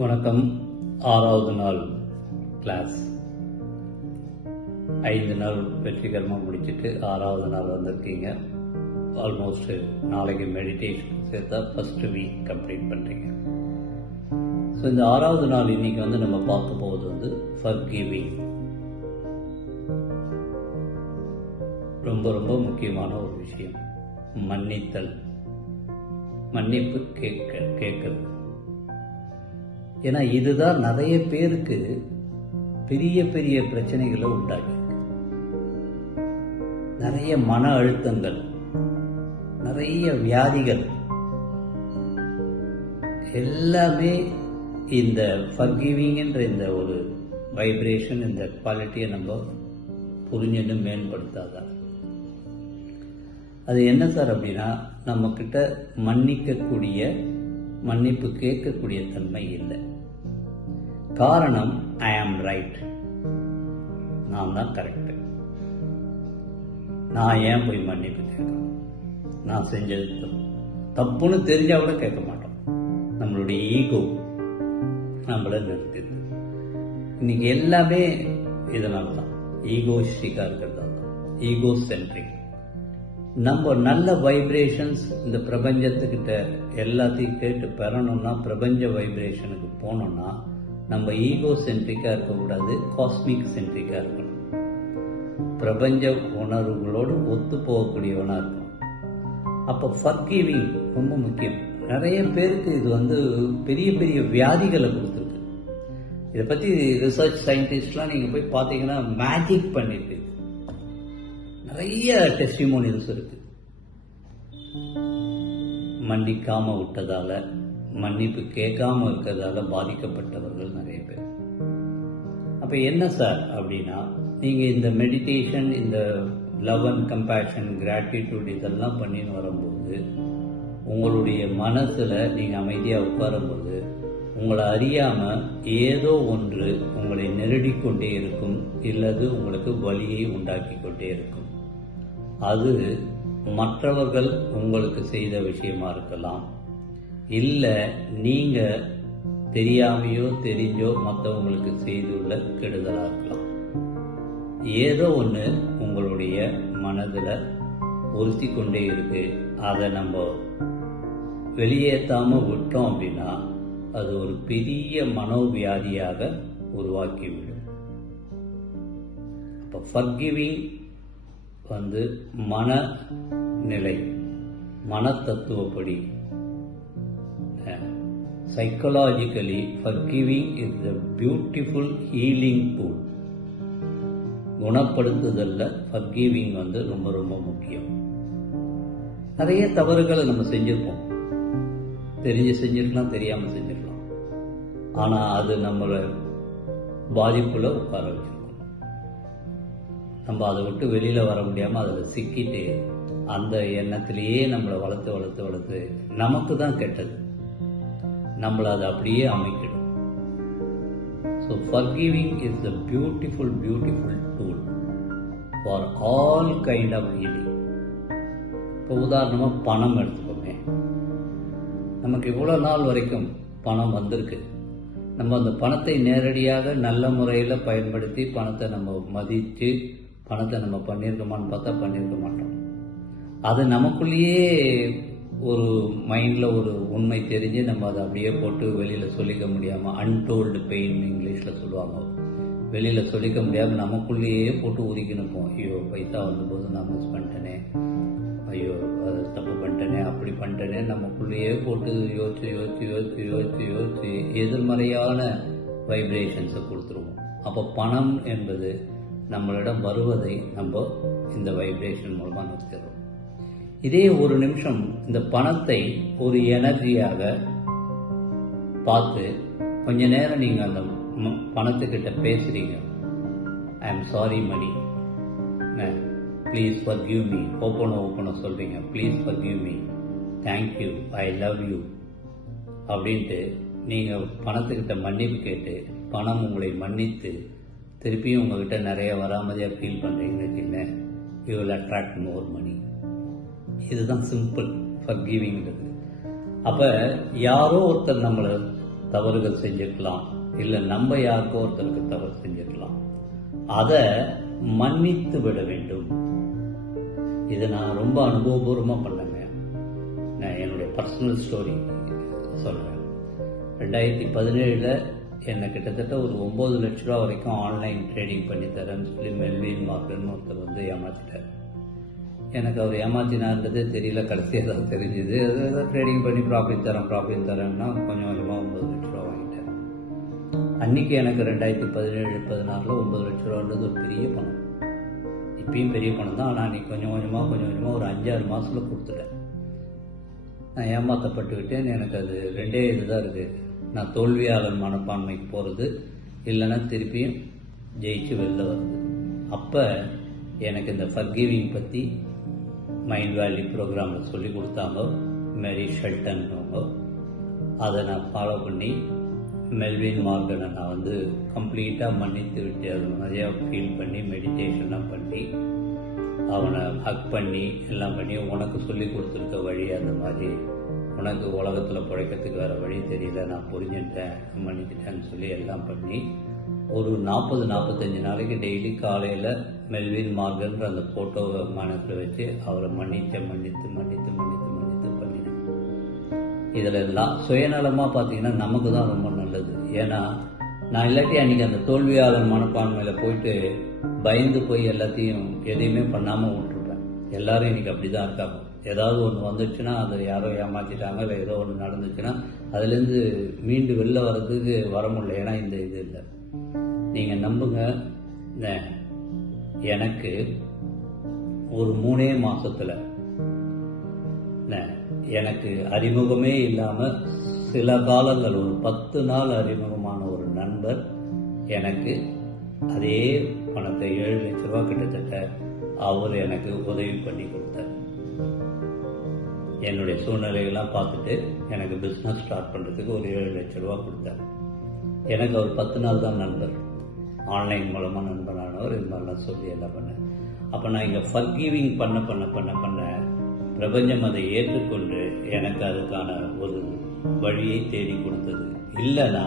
வணக்கம். 6வது நாள் கிளாஸ். 5 நாள் வெற்றிகரமாக முடிச்சுட்டு 6வது நாள் வந்திருக்கீங்க. ஆல்மோஸ்ட் நாளைக்கு மெடிடேஷன் சேர்த்தா ஃபர்ஸ்ட் வீக் கம்ப்ளீட் பண்ணுறீங்க. ஸோ இந்த 6வது நாள் இன்னைக்கு நம்ம பார்க்க போவது ஃபர்கிவிங். ரொம்ப ரொம்ப முக்கியமான ஒரு விஷயம். மன்னித்தல், மன்னிப்பு கேட்கறது. ஏன்னா இதுதான் நிறைய பேருக்கு பெரிய பெரிய பிரச்சனைகளை உண்டாக்கியிருக்கு. நிறைய மன அழுத்தங்கள், நிறைய வியாதிகள் எல்லாமே இந்த ஃபர்கிவிங்ன்ற இந்த ஒரு வைப்ரேஷன், இந்த குவாலிட்டியை நம்ம புரிஞ்சுன்னு மேம்படுத்தாதான். அது என்ன சார் அப்படின்னா, நம்ம கிட்ட மன்னிக்கக்கூடிய, மன்னிப்பு கேட்கக்கூடிய தன்மை இல்லை. காரணம், ஐ ஆம் ரைட், நான் தான் கரெக்ட், நான் ஏன் போய் மன்னிப்பு கேட்கணும், நான் செஞ்சது தப்புன்னு தெரிஞ்சா கூட கேட்க மாட்டோம். நம்மளுடைய ஈகோ நம்மள நிறுத்திது. இன்னைக்கு எல்லாமே இதனால தான் ஈகோஸ்டிக்கா இருக்கிறதால தான், ஈகோ சென்ட்ரிக். நம்ம நல்ல வைப்ரேஷன்ஸ் இந்த பிரபஞ்சத்துக்கிட்ட எல்லாத்தையும் கேட்டு பெறணும்னா, பிரபஞ்ச வைப்ரேஷனுக்கு போனோம்னா நம்ம ஈகோ சென்ட்ரிக்கா இருக்கக்கூடாது, காஸ்மிக் சென்ட்ரிக்கா இருக்கணும். பிரபஞ்ச உணர்வுகளோடு ஒத்து போகக்கூடியவனா இருக்கணும். அப்போ ஃபர்கிவிங் ரொம்ப முக்கியம். நிறைய பேருக்கு இது பெரிய பெரிய வியாதிகளை கொடுத்துருக்கு. இதை பத்தி ரிசர்ச் சயின்டிஸ்ட்லாம் நீங்க போய் பார்த்தீங்கன்னா மேஜிக் பண்ணிட்டு நிறைய டெஸ்டிமோனியல்ஸ் இருக்கு. மன்னிக்காம விட்டதால, மன்னிப்பு கேட்காம இருக்கிறதால பாதிக்கப்பட்டவர்கள் நிறைய பேர். அப்ப என்ன சார் அப்படின்னா, நீங்க இந்த மெடிடேஷன், இந்த லவ் அண்ட் கம்பேஷன், கிராட்டிடியூட் இதெல்லாம் பண்ணின்னு வரும்போது, உங்களுடைய மனசுல நீங்க அமைதியா உட்காரும்போது, உங்களை அறியாம ஏதோ ஒன்று உங்களை நெருடிக்கொண்டே இருக்கும், இல்லது உங்களுக்கு வலியை உண்டாக்கி கொண்டே இருக்கும். அது மற்றவர்கள் உங்களுக்கு செய்த விஷயமா இருக்கலாம், இல்ல நீங்க தெரியாமையோ தெரிஞ்சோ மற்றவங்களுக்கு செய்துள்ள கெடுதலா இருக்கலாம். ஏதோ ஒன்று உங்களுடைய மனதில் உறுத்தி கொண்டே இருக்கு. அதை நம்ம வெளியேற்றாம விட்டோம் அப்படின்னா அது ஒரு பெரிய மனோவியாதியாக உருவாக்கிவிடும். அப்போ ஃபர்கிவிங் மனநிலை, மனத்தத்துவப்படி, psychologically forgiving is the beautiful healing tool. குணப்படுத்துதல்ல ஃபர்கிவிங் ரொம்ப ரொம்ப முக்கியம். நிறைய தவறுகளை நம்ம செஞ்சிருப்போம், தெரிஞ்சு செஞ்சிருக்கலாம், தெரியாம செஞ்சிருக்கலாம். ஆனா அது நம்மளை பாதிப்புல உட்கார வச்சிருக்கோம். நம்ம அதை விட்டு வெளியில வர முடியாம அதில் சிக்கிட்டு அந்த எண்ணத்திலேயே நம்மளை வளர்த்து வளர்த்து வளர்த்து நமக்கு தான் கெட்டது, நம்மளை அதை அப்படியே அமைக்கிடும். So forgiving is the beautiful beautiful tool for all kind of healing. இப்போ உதாரணமாக பணம் எடுத்துக்கோமே. நமக்கு இவ்வளோ நாள் வரைக்கும் பணம் வந்திருக்கு. நம்ம அந்த பணத்தை நேரடியாக நல்ல முறையில் பயன்படுத்தி பணத்தை நம்ம மதித்து பணத்தை நம்ம பண்ணியிருக்கோமான்னு பார்த்தா பண்ணியிருக்க மாட்டோம். அது நமக்குள்ளேயே ஒரு மைண்டில் ஒரு உண்மை தெரிஞ்சு நம்ம அதை அப்படியே போட்டு வெளியில் சொல்லிக்க முடியாமல், அன்டோல்டு பெயின் இங்கிலீஷில் சொல்லுவாங்க, வெளியில் சொல்லிக்க முடியாமல் நமக்குள்ளேயே போட்டு உருக்கி நிற்போம். ஐயோ பைசா வந்தபோது நான் மிஸ் பண்ணிட்டேனே, ஐயோ அதை தப்பு பண்ணிட்டேனே, அப்படி பண்ணிட்டேனே, நமக்குள்ளேயே போட்டு யோசிச்சு யோசிச்சு யோசிச்சு யோசிச்சு யோசிச்சு எதிர்மறையான வைப்ரேஷன்ஸை கொடுத்துருவோம். அப்போ பணம் என்பது நம்மளிடம் வருவதை நம்ம இந்த வைப்ரேஷன் மூலமாக நிறுத்திடுறோம். இதே ஒரு நிமிஷம் இந்த பணத்தை ஒரு எனர்ஜியாக பார்த்து கொஞ்ச நேரம் நீங்கள் அந்த பணத்துக்கிட்ட பேசுறீங்க. I am sorry money, please forgive me, ஓப்பனாக சொல்றீங்க, please forgive me, thank you, I love you அப்படின்ட்டு நீங்கள் பணத்துக்கிட்ட மன்னிப்பு கேட்டு பணம் உங்களை மன்னித்து திருப்பியும் உங்ககிட்ட நிறைய வராமதியாக ஃபீல் பண்ணுறீங்கன்னு வச்சுக்கோங்க, யூ வில் அட்ராக்ட் மோர் மணி. இதுதான் சிம்பிள் ஃபர்கிவிங்கிறது. அப்ப யாரோ ஒருத்தர் நம்மளை தவறுகள் செஞ்சிருக்கலாம், இல்லை நம்ம யாருக்கோ ஒருத்தருக்கு தவறு செஞ்சிருக்கலாம். அதை மன்னித்து விட வேண்டும். இதை நான் ரொம்ப அனுபவபூர்வமாக பண்ணேங்க. நான் என்னுடைய பர்சனல் ஸ்டோரி சொல்கிறேன். 2017 என்னை கிட்டத்தட்ட ஒரு 9 லட்ச ரூபா வரைக்கும் ஆன்லைன் ட்ரேடிங் பண்ணி தரேன்னு சொல்லி மெல்வின் மார்க்கன் ஒருத்தர் வந்து ஏமாத்திட்டார். எனக்கு அவர் ஏமாத்தினார்ன்றதே தெரியல, கடைசியாக தான் தெரிஞ்சுது. ஏதாவது ட்ரேடிங் பண்ணி ப்ராஃபிட் தரேன்னா கொஞ்சம் கொஞ்சமாக 9 லட்ச ரூபா வாங்கிட்டார். அன்றைக்கி எனக்கு 2017-16 9 லட்ச ரூபான்றது ஒரு பெரிய பணம். இப்பயும் பெரிய பணம் தான். ஆனால் அன்றைக்கி கொஞ்சம் கொஞ்சமாக ஒரு 5-6 மாதத்தில் கொடுத்துட்டேன். நான் ஏமாற்றப்பட்டு விட்டேன். எனக்கு அது ரெண்டே இதுதான் இருக்குது. நான் தோல்வியாளர் மனப்பான்மைக்கு போகிறது, இல்லைன்னா திருப்பியும் ஜெயிச்சு வெளில வருது. அப்போ எனக்கு இந்த ஃபர்கிவிங் பற்றி மைண்ட் வேல்யூ ப்ரோக்ராமில் சொல்லி கொடுத்தாங்க, மேரி ஷெல்டன்வங்க. அதை நான் ஃபாலோ பண்ணி மெல்வின் மார்கனை நான் வந்து கம்ப்ளீட்டாக மன்னித்து விட்டு அதை நிறையா ஃபீல் பண்ணி மெடிடேஷன்லாம் பண்ணி அவனை ஹக் பண்ணி எல்லாம் பண்ணி, உனக்கு சொல்லி கொடுத்துருக்க வழி அந்த மாதிரி, உனக்கு உலகத்தில் பிழைக்கிறதுக்கு வேறு வழி தெரியல, நான் புரிஞ்சுட்டேன், மன்னிக்கிட்டேன்னு சொல்லி எல்லாம் பண்ணி ஒரு 40-45 நாளைக்கு டெய்லி காலையில் மெல்வின் மார்கன்ற அந்த ஃபோட்டோவை மனசில் வச்சு அவரை மன்னித்து பண்ணினேன். இதில் எல்லாம் சுயநலமாக பார்த்தீங்கன்னா நமக்கு தான் ரொம்ப நல்லது. ஏன்னா நான் இல்லாட்டி அன்றைக்கி அந்த தோல்வியாளர் மனப்பான்மையில் போயிட்டு பயந்து போய் எல்லாத்தையும் எதையுமே பண்ணாமல் விட்டுருப்பேன். எல்லாரும் இன்றைக்கி அப்படி தான் இருக்காங்க. ஏதாவது ஒன்று வந்துச்சுன்னா அதை யாரோ ஏமாற்றிட்டாங்க, இல்லை ஏதோ ஒன்று நடந்துச்சுன்னா அதுலேருந்து மீண்டு வெளில வர்றதுக்கு வர முடியல. ஏன்னா இந்த இது இல்லை. நீங்கள் நம்புங்க, எனக்கு ஒரு 3 மாசத்துல எனக்கு அறிமுகமே இல்லாமல் சில காலங்கள் ஒரு 10 நாள் அறிமுகமான ஒரு நண்பர் எனக்கு அதே பணத்தை 7 லட்ச ரூபா கிட்டத்தட்ட அவர் எனக்கு உதவி பண்ணி கொடுத்தார். என்னுடைய சூழ்நிலைகள்லாம் பார்த்துட்டு எனக்கு பிஸ்னஸ் ஸ்டார்ட் பண்ணுறதுக்கு ஒரு 7 லட்ச ரூபா கொடுத்தார். எனக்கு அவர் 10 நாள் தான் நண்பர், ஆன்லைன் மூலமாக நண்பனானவர். இது மாதிரிலாம் சொல்லி எல்லாம் பண்ணேன். அப்போ நான் இங்கே ஃபர்கிவிங் பண்ண பிரபஞ்சம் அதை ஏற்றுக்கொண்டு எனக்கு அதுக்கான ஒரு வழியை தேடி கொடுத்தது. இல்லைன்னா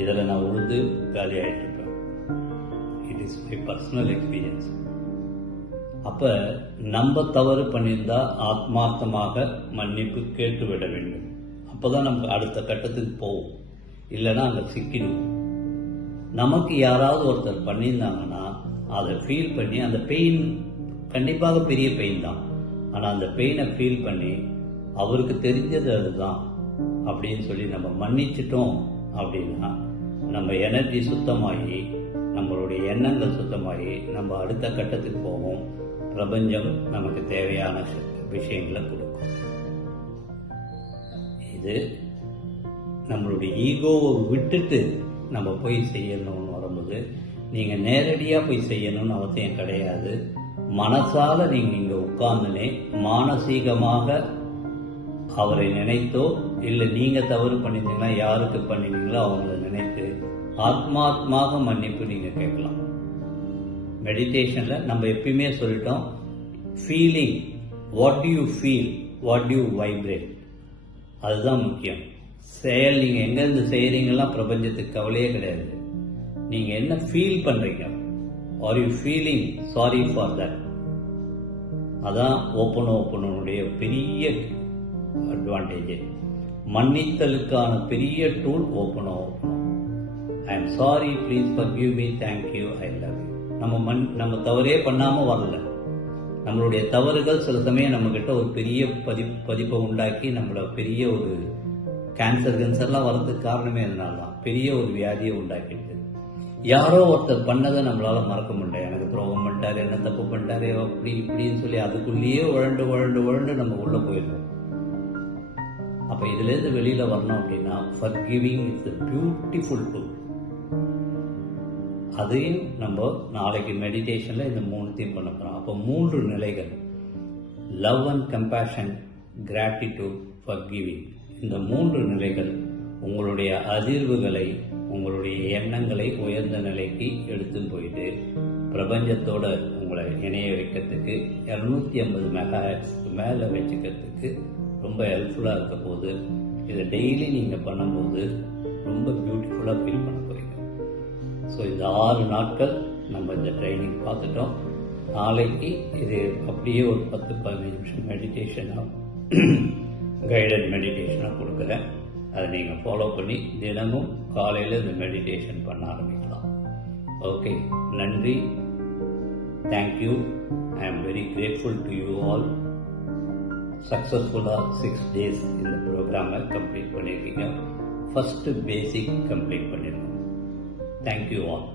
இதில் நான் உழுது காலியாகிட்டுருப்பேன். It is my personal experience. அப்போ நம்ம தவறு பண்ணியிருந்தா ஆத்மார்த்தமாக மன்னிப்பு கேட்டுவிட வேண்டும். அப்போ தான் நமக்கு அடுத்த கட்டத்துக்கு போவோம். இல்லைன்னா அங்கே சிக்கிடுவோம். நமக்கு யாராவது ஒருத்தர் பண்ணியிருந்தாங்கன்னா அதை ஃபீல் பண்ணி, அந்த பெயின் கண்டிப்பாக பெரிய பெயின் தான், ஆனால் அந்த பெயினை ஃபீல் பண்ணி அவருக்கு தெரிஞ்சது அதுதான் அப்படின்னு சொல்லி நம்ம மன்னிச்சிட்டோம் அப்படின்னா நம்ம எனர்ஜி சுத்தமாகி, நம்மளுடைய எண்ணங்கள் சுத்தமாகி நம்ம அடுத்த கட்டத்துக்கு போவோம். பிரபஞ்சம் நமக்கு தேவையான விஷயங்களை கொடுக்கும். இது நம்மளுடைய ஈகோவை விட்டுட்டு நம்ம போய் செய்யணும்னு வரும்போது, நீங்கள் நேரடியாக போய் செய்யணும்னு அவசியம் கிடையாது. மனசால நீங்கள் உட்கார்ந்துனே மானசீகமாக அவரை நினைத்தோ, இல்லை நீங்கள் தவறு பண்ணியிருந்தீங்களா, யாருக்கு பண்ணினீங்களோ அவங்கள நினைத்து ஆத்மாத்மாக மன்னிப்பு நீங்கள் கேட்கலாம். மெடிடேஷனில் நம்ம எப்பயுமே சொல்லிட்டோம், feeling, what to you feel, what to you vibrate, அதுதான் முக்கியம். செயல் நீங்கள் எங்கேருந்து செய்கிறீங்கலாம் பிரபஞ்சத்துக்கு கவலையே கிடையாது. நீங்கள் என்ன ஃபீல் பண்ணுறீங்க, are you feeling sorry for that, அதான் ஓப்பனுடைய பெரிய அட்வான்டேஜ். மன்னித்தலுக்கான பெரிய டூல் ஓப்பனோ. I am sorry, please forgive me, thank you, I love you. நம்ம தவறே பண்ணாமல் வரல. நம்மளுடைய தவறுகள் சில சமயம் நம்மக்கிட்ட ஒரு பெரிய பதிப்பை உண்டாக்கி நம்மளை பெரிய ஒரு கேன்சர்லாம் வர்றதுக்கு காரணமே அதனால தான். பெரிய ஒரு வியாதியை உண்டாக்கிட்டு யாரோ ஒருத்தர் பண்ணதை நம்மளால மறக்க முடியல. எனக்கு துரோகம் பண்ணிட்டாரு, என்ன தப்பு பண்ணிட்டாரு, அப்படி இப்படின்னு சொல்லி அதுக்குள்ளேயே உழண்டு நம்ம உள்ள போயிடுறோம். அப்ப இதுல இருந்து வெளியில வரணும் அப்படின்னா forgiving is a beautiful tool. அதையும் நம்ம நாளைக்கு மெடிடேஷன்ல இந்த 3 பண்ண போறோம். அப்போ 3 நிலைகள்: love and compassion, gratitude, forgiving. இந்த 3 நிலைகள் உங்களுடைய அதிர்வுகளை, உங்களுடைய எண்ணங்களை உயர்ந்த நிலைக்கு எடுத்து போயிட்டு பிரபஞ்சத்தோட உங்களை இணைய வைக்கிறதுக்கு 250 மெகாஹெர்ட்ஸ்க்கு மேலே வச்சுக்கிறதுக்கு ரொம்ப ஹெல்ப்ஃபுல்லாக இருக்க போது. இதை டெய்லி நீங்கள் பண்ணும்போது ரொம்ப பியூட்டிஃபுல்லாக ஃபீல் பண்ண போகிறீங்க. ஸோ இந்த 6 நாட்கள் நம்ம இந்த ட்ரைனிங் பார்த்துட்டோம். நாளைக்கு இது அப்படியே ஒரு 10-15 நிமிஷம் மெடிடேஷனாக கைடட் மெடிடேஷனாக கொடுக்குறேன். அதை நீங்கள் ஃபாலோ பண்ணி தினமும் காலையில் இந்த மெடிடேஷன் பண்ண ஆரம்பிக்கலாம். ஓகே, நன்றி. Thank you. I am very grateful to you all. சக்ஸஸ்ஃபுல்லாக 6 days இந்த ப்ரோக்ராமை கம்ப்ளீட் பண்ணியிருக்கீங்க. ஃபஸ்ட்டு பேசிக் கம்ப்ளீட் பண்ணியிருக்கோம். Thank you all.